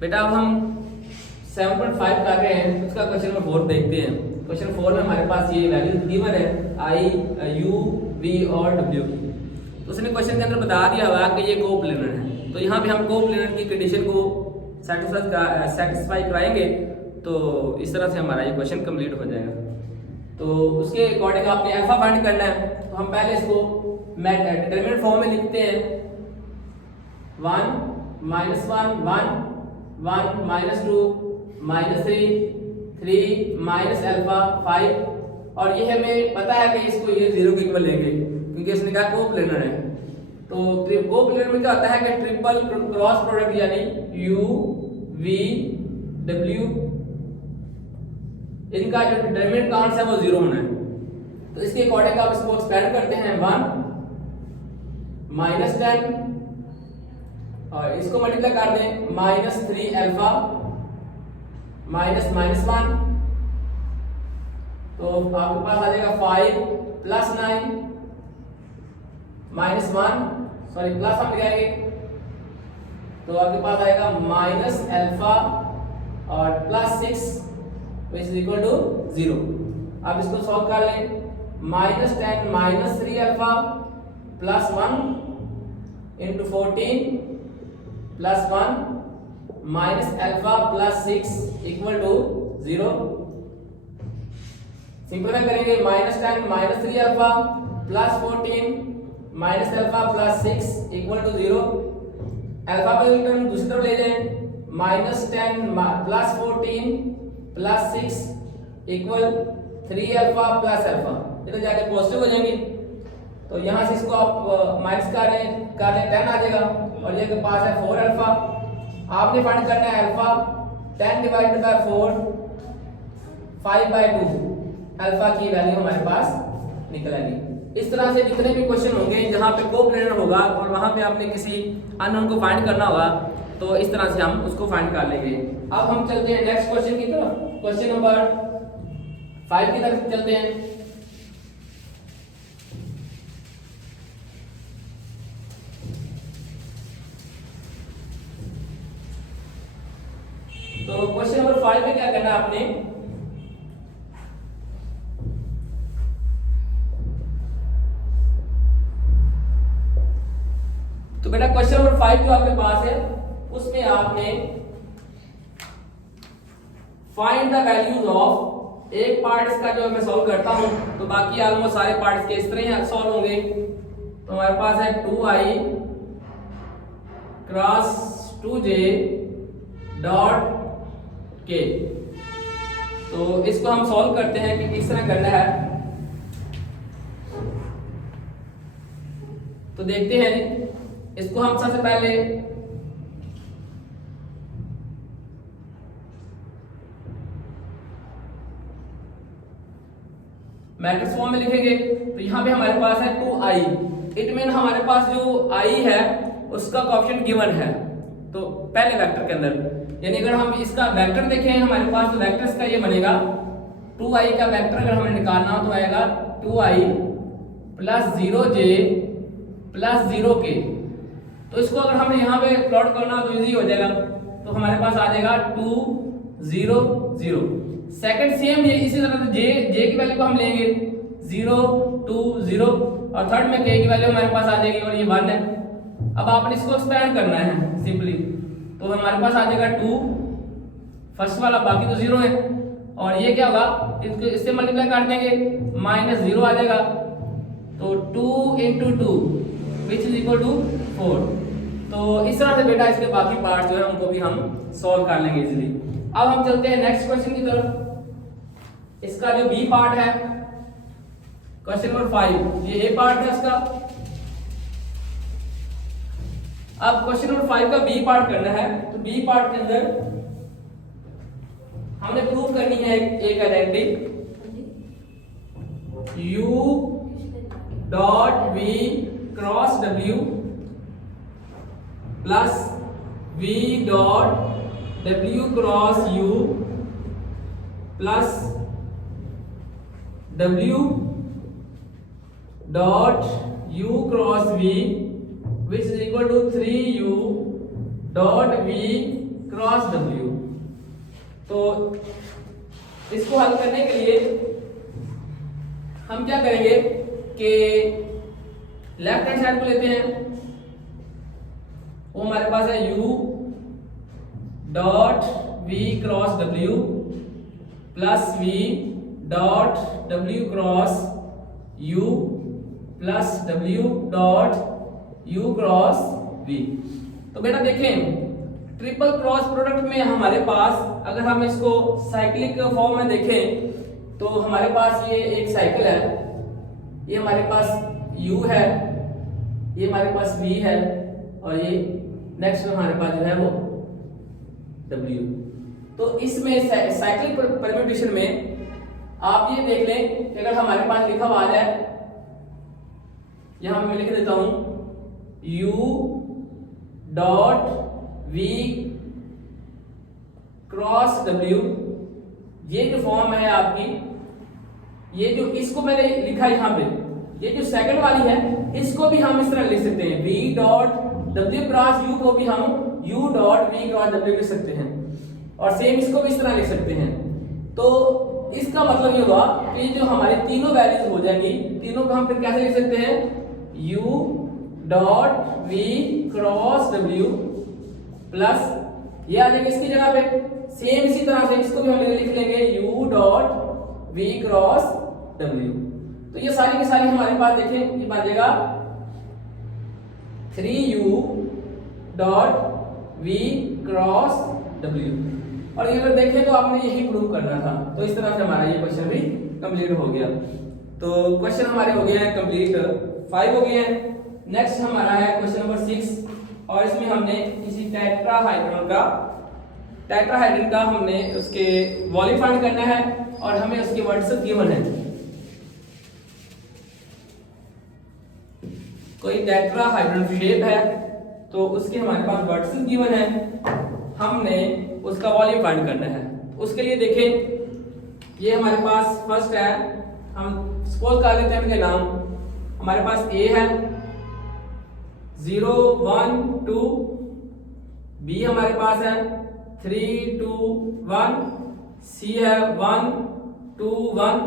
बेटा अब हम 7.5 कर रहे हैं, उसका क्वेश्चन नंबर 4 देखते हैं। क्वेश्चन 4 में हमारे पास ये वैल्यू गिवन है आई, यू, वी और डब्ल्यू की। तो उसने क्वेश्चन के अंदर बता दिया हुआ कि ये कोप्लेनर है, तो यहाँ पे हम कोप्लेनर की कंडीशन को सेटिस्फाई कराएंगे तो इस तरह से हमारा ये क्वेश्चन कंप्लीट हो जाएगा। तो उसके अकॉर्डिंग आपने अल्फा फाइंड करना है, तो हम पहले इसको डिटरमिनेंट फॉर्म में लिखते हैं। 1 -1 1 1 -2 -3 3 माइनस अल्फा 5, और ये हमें पता है कि इसको ये 0 के इक्वल लेंगे क्योंकि इसने कहा कोप्लेनर है। तो कोप्लेनर में क्या होता है कि ट्रिपल क्रॉस प्रोडक्ट यानी u v w इनका जो डिटरमिनेंट काउंट है वो 0 होना है। तो इसके अकॉर्डिंग आप इसको एक्सपेंड करते हैं 1 -10 और इसको मल्टीप्लाई कर दें -3 अल्फा -1, तो आपके पास आ जाएगा 5 + 9 -1 सॉरी प्लस हम लगाएंगे तो आपके पास आएगा -अल्फा और +6 which is equal to 0। अब इसको सॉल्व कर लें। -10 -3 alpha +1 into 14 +1 -alpha +6 equal to 0। Simplify करेंगे -10 -3 alpha +14 -alpha +6 equal to 0। Alpha को टर्म दूसरी तरफ ले जाएं, -10 +14 +6 इक्वल 3 अल्फा +अल्फा, इधर जाके पॉजिटिव हो जाएंगे। तो यहाँ से इसको आप माइनस कर रहे 10 आ जाएगा और ये के पास है 4 अल्फा। आपने फाइंड करना है अल्फा 10 डिवाइडेड बाय 4 5/2 अल्फा की वैल्यू हमारे पास निकल आएगी। इस तरह से जितने भी क्वेश्चन होंगे जहाँ पे कोप्लेनर होगा और वहाँ पे आपने किसी अननोन को फाइंड करना होगा तो इस तरह से हम उसको फाइंड कर लेंगे। अब हम चलते हैं नेक्स्ट क्वेश्चन की तरफ, क्वेश्चन नंबर 5 की तरफ चलते हैं। तो क्वेश्चन नंबर 5 में क्या करना है आपने, तो बेटा क्वेश्चन नंबर 5 जो आपके पास है उसमें आपने फाइंड द वैल्यूज ऑफ, एक पार्ट इसका जो मैं सॉल्व करता हूं तो बाकी ऑलमोस्ट सारे पार्ट्स के इस तरह ही सॉल्व होंगे। तो हमारे पास है 2i cross 2j dot k। तो इसको हम सॉल्व करते हैं कि किस तरह करना है। तो देखते हैं इसको हम सबसे पहले मैट्रिक्स फॉर्म में लिखेंगे। तो यहाँ पे हमारे पास है 2i, इट मीन हमारे पास जो i है उसका कोएफिशिएंट गिवन है तो पहले वेक्टर के अंदर, यानी अगर हम इसका वेक्टर देखें हमारे पास तो वेक्टर्स का ये बनेगा 2i का वेक्टर अगर हमें निकालना हो तो आएगा 2i + 0j + 0k। तो इसको अगर हमें यहाँ पे प्लॉट करना हो तो इजी हो जाएगा। तो हमारे पास आ जाएगा 2 0 0। सेकंड सेम ये इसी तरह से जे की वैल्यू को हम लेंगे 0 2 0 और थर्ड में के की वैल्यू हमारे पास आ जाएगी और ये 1 है। अब आपने इसको एक्सपेंड करना है सिंपली, तो हमारे पास आ जाएगा 2 फर्स्ट वाला, बाकी तो 0 है और ये क्या होगा इससे मल्टीप्लाई कर देंगे -0 आ जाएगा। तो 2 × 2 which is equal to 4। तो इस तरह से बेटा इसके बाकी पार्ट्स जो है उनको भी हम सॉल्व कर लेंगे इजीली। अब हम चलते हैं नेक्स्ट क्वेश्चन की तरफ। इसका जो बी पार्ट है क्वेश्चन नंबर 5, ये ए पार्ट है इसका। अब क्वेश्चन नंबर 5 का बी पार्ट करना है। तो बी पार्ट के अंदर हमने प्रूव करनी है एक identity u dot v cross w plus v dot w cross u plus w dot u cross v which is equal to 3u dot v cross W। तो इसको हल करने के लिए हम क्या करेंगे कि लेफ्ट हैंड साइड को लेते हैं, वो हमारे पास है U dot V cross W plus V dot W cross U plus W dot U cross V। तो बेटा देखें, ट्रिपल क्रॉस प्रोडक्ट में हमारे पास अगर हम इसको साइक्लिक फॉर्म में देखें तो हमारे पास ये एक साइकिल है, ये हमारे पास U है, ये हमारे पास V है और ये नेक्स्ट हमारे पास जो है वो W। तो इसमें साइक्लिक परम्यूटेशन में आप ये देख लें कि अगर हमारे पास लिखा हुआ है, यहां पे मैं लिख देता हूं U dot V cross W, ये जो फॉर्म है आपकी, ये जो इसको मैंने लिखा यहाँ पे, ये जो सेकंड वाली है इसको भी हम इस तरह लिख सकते हैं, V dot W cross U को भी हम U dot V cross W लिख सकते हैं और सेम इसको भी इस तरह लिख सकते हैं। तो इसका मतलब ये हुआ कि जो हमारी तीनों वैल्यूज हो जाएंगी, तीनों को हम फिर कैसे लिख सकते हैं, U dot V cross W plus ये आ जाएगा इसकी जगह पे, सेम इसी तरह से इसको भी हम लिख लेंगे U dot V cross W। तो ये सारी की सारी हमारे पास देखें ये बन जाएगा 3U dot V cross W। और ये अगर देखें तो आपने यही प्रूव करना था। तो इस तरह से हमारा ये क्वेश्चन भी कंप्लीट हो गया। तो क्वेश्चन हमारे हो गया है कंप्लीट, 5 हो गए हैं। नेक्स्ट हमारा है क्वेश्चन नंबर 6 और इसमें हमने किसी टेट्राहाइड्रन का हमने उसके वॉल्यूम फाइंड करना है और हमें उसके वर्टिसेस गिवन है। कोई टेट्राहाइड्रन शेप है तो उसके हमारे पास वर्टिसेस गिवन है, हमने उसका वॉल्यूम फाइंड करना है। उसके लिए देखें ये हमारे पास फर्स्ट है, हम सपोज कर लेते हैं उनके नाम, हमारे पास A है 0 1 2, B हमारे पास है 3 2 1, C है 1 2 1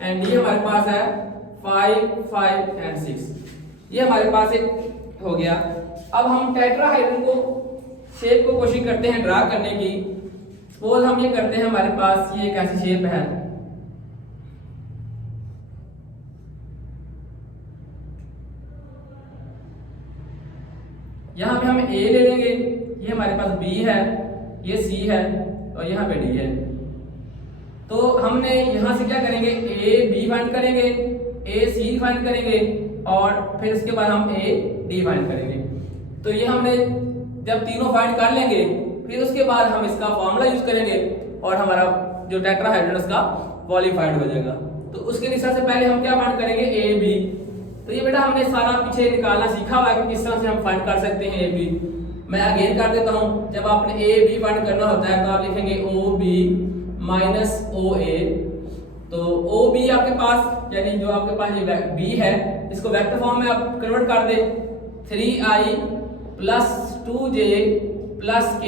एंड D हमारे पास है 5 5 एंड 6। ये हमारे पास एक हो गया। अब हम टेट्राहाइड्रन को शेप को कोशिश करते हैं ड्रा करने की। सपोज हम ये करते हैं, हमारे पास ये एक ऐसी शेप है, यहां पे हम A ले लेंगे, ये हमारे पास B है, ये C है और यहाँ पे D है। तो हमने यहां से क्या करेंगे, A B फाइंड करेंगे, A C फाइंड करेंगे और फिर उसके बाद हम A D फाइंड करेंगे। तो ये हमने जब तीनों फाइंड कर लेंगे फिर उसके बाद हम इसका फॉर्मूला यूज करेंगे और हमारा जो टेट्राहाइड्रन उसका वॉल्यूम फाइंड हो जाएगा। तो उसके लिए सबसे पहले हम क्या फाइंड करेंगे, A B। तो ये बेटा हमने सारा पीछे निकालना सीखा हुआ है कि किस तरह से हम फाइंड कर सकते हैं A B। मैं अगेन कर देता हूं, जब आपने A B फाइंड करना होता है तो आप लिखेंगे O B minus O A। तो O B आपके पास यानी जो आपके पास ये B है इसको वेक्टर फॉर्म में आप कन्वर्ट कर दे, 3I plus 2J plus K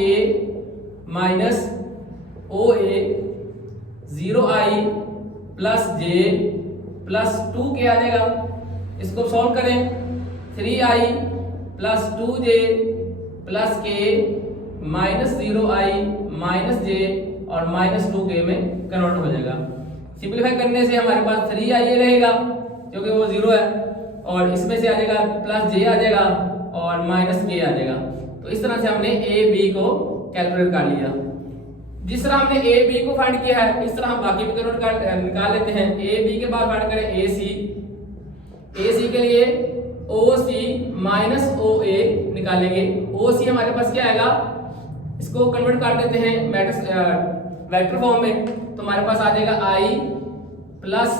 minus OA 0I plus J plus 2K आ जाएगा। इसको सॉल्व करें, 3I plus 2J plus K minus 0I minus J और माइनस 2K में कन्वर्ट हो जाएगा। सिंप्लीफाई करने से हमारे पास 3I रहेगा क्योंकि वो 0 है और इसमें से आ जाएगा प्लस J आ जाएगा और माइनस K आ जाएगा। तो इस तरह से हमने A B को कैलकुलेट कर लिया। जिस तरह हमने A B को फाइंड किया है इस तरह हम बाकी भी कन्वर्ट निकाल लेते हैं। A B के बाद फाइंड करें A C के लिए OC माइनस OA निकालेंगे। OC हमारे पास क्या आएगा, इसको कन्वर्ट कर देते हैं मैट्रिक्स वेक्टर फॉर्म में, तो हमारे पास आ जाएगा I प्लस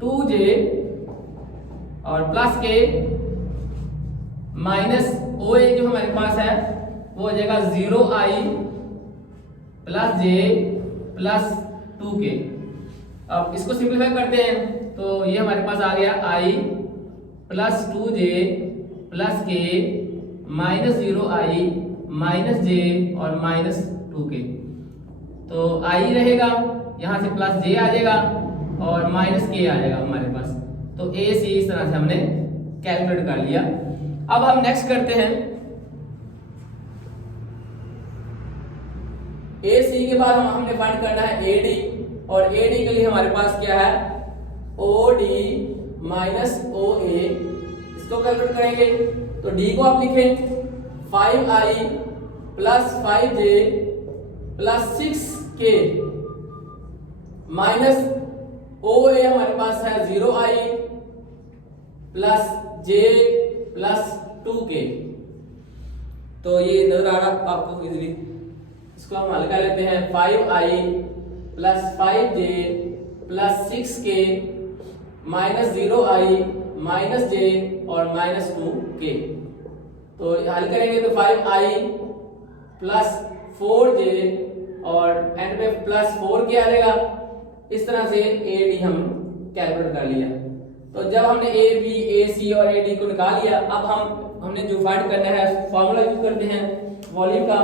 2J और प्लस K माइनस OA जो हमारे पास है वो हो जाएगा 0I plus J plus 2K। अब इसको सिंप्लीफाई करते हैं तो ये हमारे पास आ गया I plus 2J plus K minus 0I -j और -2k। तो i रहेगा, यहाँ से +j आ जाएगा और -k आ जाएगा हमारे पास। तो a c इस तरह से हमने कैलकुलेट कर लिया। अब हम नेक्स्ट करते हैं ए सी के बाद हमने फाइंड करना है ए डी, और ए डी के लिए हमारे पास क्या है, ओ डी माइनस ओ ए, इसको कैलकुलेट करेंगे। तो डी को आप लिखें 5i plus 5j plus 6k minus O A हमारे पास है 0i plus j plus 2k। तो ये नजर आ रहा आपको इजीली, इसको हम हल कर लेते हैं। 5i plus 5j plus 6k minus 0i minus j और माइनस 2k। तो हल करेंगे तो 5i प्लस 4j और एंड में प्लस 4k आ जाएगा। इस तरह से ए डी हम कैलकुलेट कर लिया। तो जब हमने ए बी ए सी और ए डी को निकाल लिया, अब हमने जो फाइंड करना है फॉर्मूला यूज करते हैं वॉल्यूम का।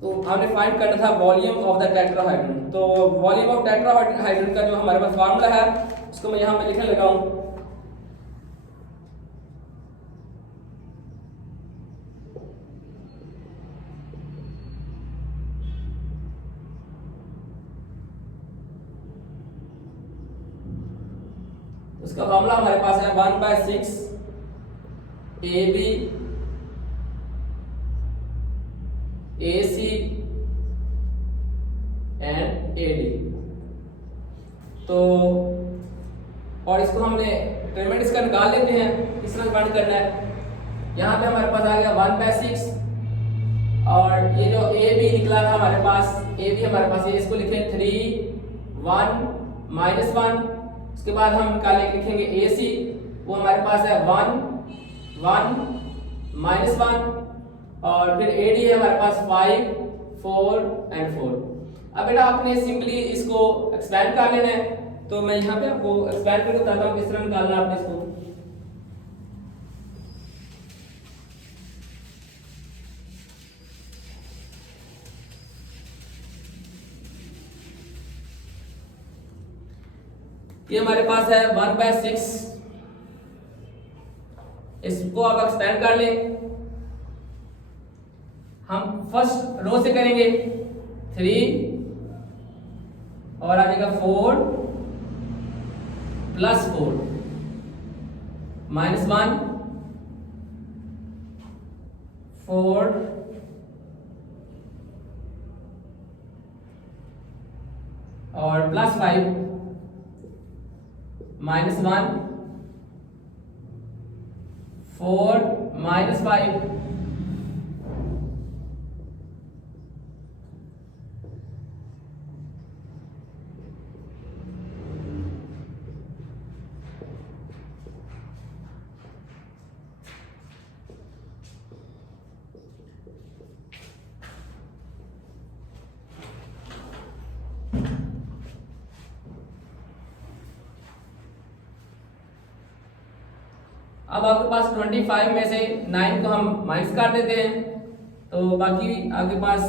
तो हमने फाइंड करना था वॉल्यूम ऑफ द टेट्राहाइड्रन। तो वॉल्यूम ऑफ टेट्राहाइड्रन का जो हमारे पास फार्मूला है उसको मैं यहाँ पे लिखने लगा हूँ। उसका फार्मूला हमारे पास है 1/6 AB AC एंड AD। तो और इसको हमने पेमेंट इसका निकाल लेते हैं, किस तरह फाइंड करना है। यहाँ पे हमारे पास आ गया 1/6 और ये जो AB निकला था हमारे पास, AB हमारे पास है, इसको लिखें 3 1 -1। उसके बाद हम लिखेंगे AC, वो हमारे पास है 1 1 -1 और फिर AD है हमारे पास 5 4 एंड 4। अब बेटा आपने सिंपली इसको एक्सपेंड कर लेना है। तो मैं यहाँ पे आपको एक्सपेंड करके बताता हूँ किस तरह निकालना है आपने इसको। ये हमारे पास है 1/6, इसको आप एक्सपेंड कर लें। हम फर्स्ट रो से करेंगे 3 और आ जाएगा 4 प्लस 4 -1 4 और प्लस 5 -1 4 -5 अब आपके पास 25 में से 9 को हम माइनस कर देते हैं, तो बाकी आपके पास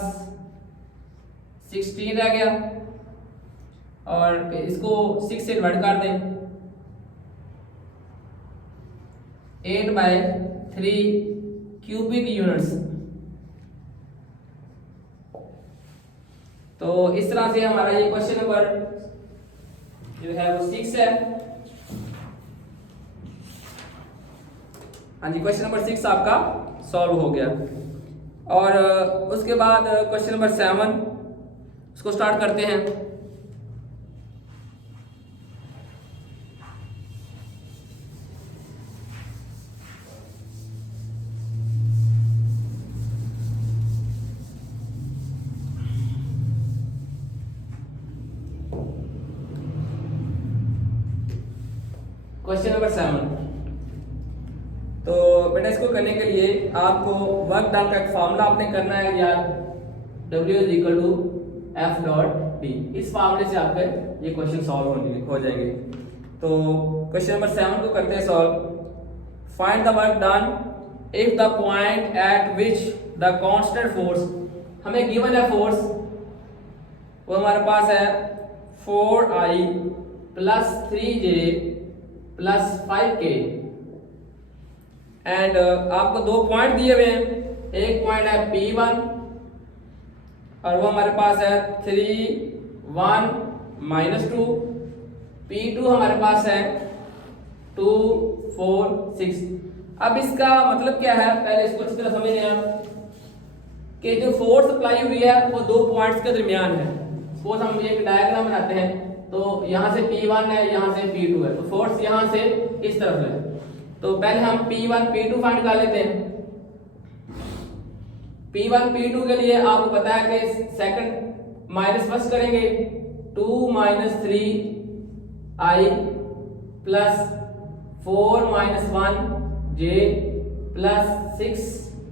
16 रह गया और इसको 6 से डिवाइड कर दें। 8/3 क्यूबिक यूनिट्स। तो इस तरह से हमारा ये क्वेश्चन नंबर जो है वो 6 है। हाँ जी, क्वेश्चन नंबर 6 आपका सॉल्व हो गया। और उसके बाद क्वेश्चन नंबर 7 उसको स्टार्ट करते हैं। Question number 7। तो बेटा इसको करने के लिए आपको वर्क डन का एक फॉर्मूला आपने करना है यार, W = F.D। इस फॉर्मूले से आपके ये क्वेश्चन सॉल्व हो जाएंगे। तो क्वेश्चन नंबर 7 को करते हैं solve. Find the work done if the point eight which the constant force, हमें गिवन है फोर्स, वो हमारे पास है 4i plus 3j plus 5k, and आपको दो पॉइंट दिए हुए हैं, एक पॉइंट है P1 और वो हमारे पास है 3 1 -2, P2 हमारे पास है 2 4 6। अब इसका मतलब क्या है, पहले इसको अच्छी तरह समझ लें आप कि जो फोर्स अप्लाई हुई है वो दो पॉइंट्स के दरमियान है। सपोज हम एक डायग्राम बनाते हैं, तो यहाँ से P1 है, यहाँ से P2 है, तो फोर्स यहाँ से इस तरफ है। तो पहले हम P1 P2 फाइंड कर लेते हैं। P1 P2 के लिए आपको पता है कि सेकंड माइनस फर्स्ट करेंगे, 2 - 3i plus 4 - 1j plus 6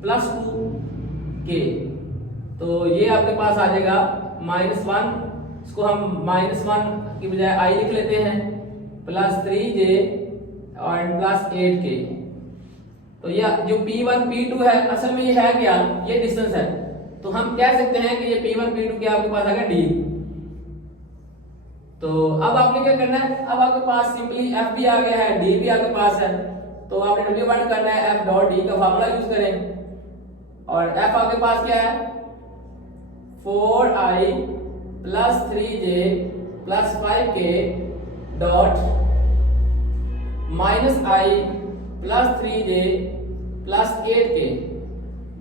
plus 2k। तो ये आपके पास आ जाएगा -1, इसको हम -1 की बजाय i लिख लेते हैं, प्लस 3j और प्लस 8k। तो ये जो P1 P2 है असल में ये है क्या, ये डिस्टेंस है। तो हम कह सकते हैं कि ये P1 P2 क्या आपके पास आ गया d। तो अब आपने क्या करना है, अब आपके पास सिंपली F भी आ गया है, D भी आपके पास है, तो आपने W फाइंड करना है, F डॉट D का फार्मूला यूज करें। और F आपके पास क्या है, 4i plus 3j plus 5k dot -i plus 3j plus 8k,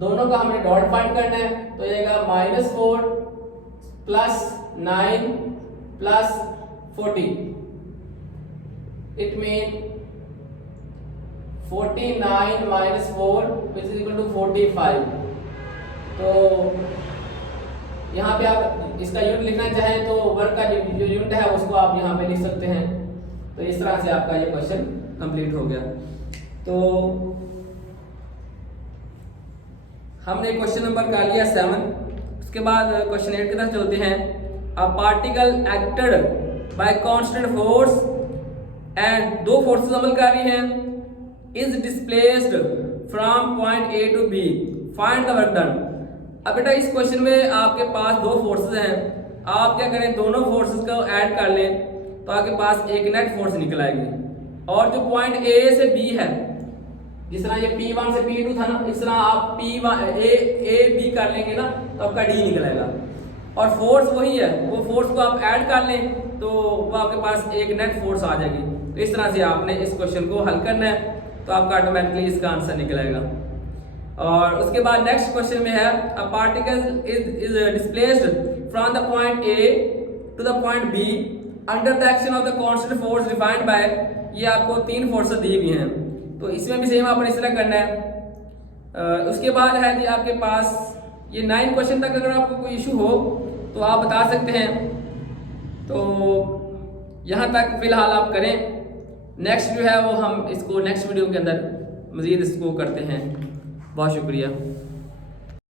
दोनों का हमने डॉट फाइंड करना है। तो जाएगा -4 plus 9 plus 40, it mean 49 - 4 which is equal to 45। तो यहाँ पे आप इसका यूनिट लिखना चाहें तो वर्क का जो यूनिट है उसको आप यहाँ पे लिख सकते हैं। तो इस तरह से आपका ये क्वेश्चन कंप्लीट हो गया। तो हमने क्वेश्चन नंबर कर लिया 7। उसके बाद क्वेश्चन 8 की तरफ चलते हैं। A particle acted by constant force and दो फोर्सेस अमल कर रही हैं, is displaced from point A to B, find the work done. अब बेटा इस क्वेश्चन में आपके पास दो फोर्सेस हैं, आप क्या करें, दोनों फोर्सेस को ऐड कर लें तो आपके पास एक नेट फोर्स निकल आएगी। और जो पॉइंट A से B है, जिस तरह ये P1 से P2 था ना, इस तरह आप A B कर लेंगे ना तो आपका D निकलेगा। और फोर्स वही है, वो फोर्स को आप ऐड कर लें तो वो आपके पास एक नेट फोर्स आ जाएगी। तो इस तरह से आपने इस क्वेश्चन को हल करना है, तो आपका ऑटोमेटिकली इसका आंसर निकलेगा। और उसके बाद नेक्स्ट क्वेश्चन में है, a particle is displaced from the point A to the point B under the action of the constant force defined by, ये आपको 3 फोर्सेस दी हुई हैं। तो इसमें भी सेम आपने इस तरह करना है। उसके बाद है जी आपके पास ये 9 क्वेश्चन तक अगर आपको कोई इशू हो तो आप बता सकते हैं। तो यहाँ तक फिलहाल आप करें, नेक्स्ट जो है वो हम इसको नेक्स्ट वीडियो के अंदर मज़ीद इसको करते हैं। बहुत शुक्रिया।